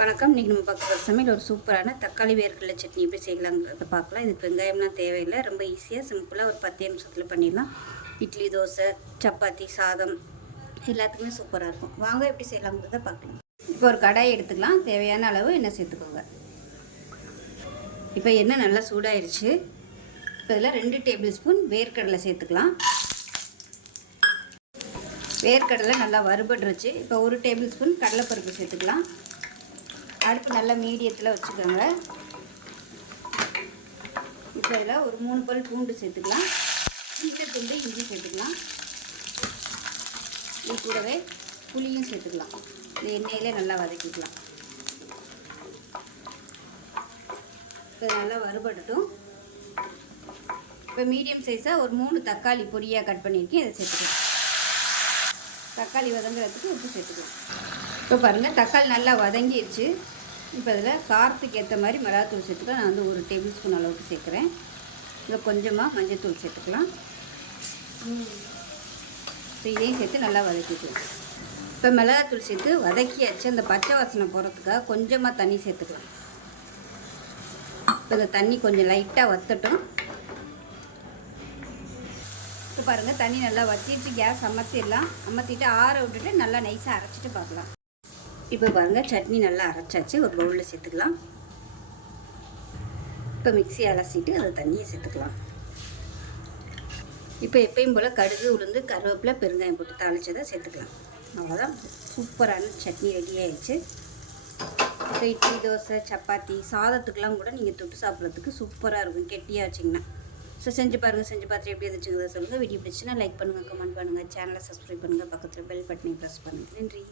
வணக்கம். இன்றைக்கி நம்ம பார்க்க போகிற சமையல் ஒரு சூப்பரான தக்காளி வேர்க்கடலை சட்னி எப்படி செய்யலாங்கிறத பார்க்கலாம். இதுக்கு வெங்காயம்லாம் தேவையில்லை. ரொம்ப ஈஸியாக சிம்பிளாக ஒரு 10 நிமிஷத்தில் பண்ணிடலாம். இட்லி, தோசை, சப்பாத்தி, சாதம் எல்லாத்துக்குமே சூப்பராக இருக்கும். வாங்க எப்படி செய்யலாங்கிறத பார்க்கலாம். இப்போ ஒரு கடாய் எடுத்துக்கலாம். தேவையான அளவு எண்ணெய் சேர்த்துக்கோங்க. இப்போ எண்ணெய் நல்லா சூடாயிருச்சு. இப்போ இதில் 2 டேபிள் ஸ்பூன் வேர்க்கடலை சேர்த்துக்கலாம். வேர்க்கடலை நல்லா வறுபட்டுருச்சு. இப்போ 1 டேபிள் ஸ்பூன் கடலைப்பருப்பு சேர்த்துக்கலாம். அடுப்பு நல்லா மீடியத்தில் வச்சுக்கோங்க. இப்போ இதில் ஒரு 3 பல் பூண்டு சேர்த்துக்கலாம். இந்த துண்டு இஞ்சி சேர்த்துக்கலாம். இது கூடவே புளியும் சேர்த்துக்கலாம். இந்த எண்ணெயிலே நல்லா வதக்கிக்கலாம். இப்போ நல்லா வறுபடட்டும். இப்போ மீடியம் சைஸாக ஒரு 3 தக்காளி பொடியாக கட் பண்ணியிருக்கேன். இதை சேர்த்துக்கலாம். தக்காளி வதங்குறதுக்கு உப்பு சேர்த்துக்கலாம். இப்போ பாருங்கள், தக்காளி நல்லா வதங்கிடுச்சு. இப்போ இதில் காரத்துக்கு ஏற்ற மாதிரி மிளகாத்தூள் சேர்த்துக்கலாம். நான் வந்து 1 டேபிள் ஸ்பூன் அளவுக்கு சேர்க்குறேன். இதில் கொஞ்சமாக மஞ்சள்தூள் சேர்த்துக்கலாம். இப்போ இதையும் சேர்த்து நல்லா வதக்கிக்கலாம். இப்போ மிளகாத்தூள் சேர்த்து வதக்கியாச்சு. அந்த பச்சை வாசனை போகிறதுக்காக கொஞ்சமாக தண்ணி சேர்த்துக்கலாம். இப்போ இந்த தண்ணி கொஞ்சம் லைட்டாக வற்றட்டும். இப்போ பாருங்கள், தண்ணி நல்லா வற்றிட்டு கேஸ் அமர்த்திடலாம். அமர்த்திட்டு ஆற விட்டுட்டு நல்லா நைஸாக அரைச்சிட்டு பார்க்கலாம். இப்போ பாருங்கள், சட்னி நல்லா அரைச்சாச்சு. ஒரு பவுலில் சேர்த்துக்கலாம். இப்போ மிக்ஸி அலசிட்டு அதை தண்ணியை சேர்த்துக்கலாம். இப்போ எப்பயும் போல் கடுகு, உளுந்து, கருவேப்பிலை, பெருங்காயம் போட்டு தாளிச்சதை சேர்த்துக்கலாம். அவ்வளோதான், சூப்பரான சட்னி ரெடி ஆயிடுச்சு. இப்போ இட்லி, தோசை, சப்பாத்தி, சாதத்துக்கெலாம் கூட நீங்கள் தொட்டு சாப்பிட்றதுக்கு சூப்பராக இருக்கும் கெட்டியாக வச்சிங்கன்னா. ஸோ செஞ்சு பாருங்கள். செஞ்சு பார்த்துட்டு எப்படி இருந்துச்சுங்கிறத சொல்லுங்கள். வீடியோ பிடிச்சுன்னா லைக் பண்ணுங்கள், கமெண்ட் பண்ணுங்கள், சேனலை சப்ஸ்கிரைப் பண்ணுங்கள், பக்கத்தில் பெல் பட்டனை ப்ரெஸ் பண்ணுங்கள். நன்றி.